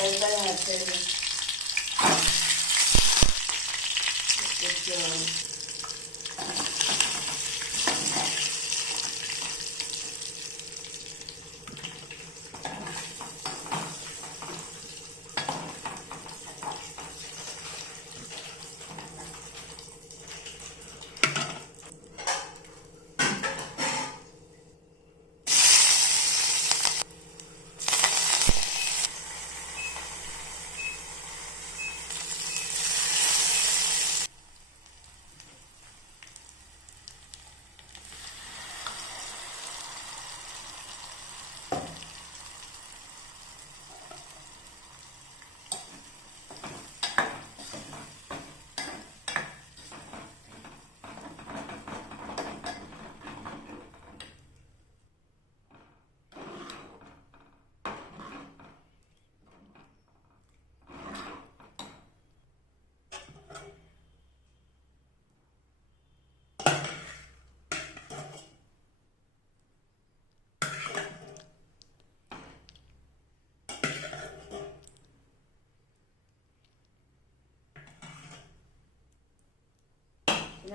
Ahí está la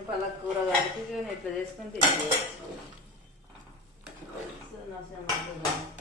para la cura de arte que viene el pedesco el corso.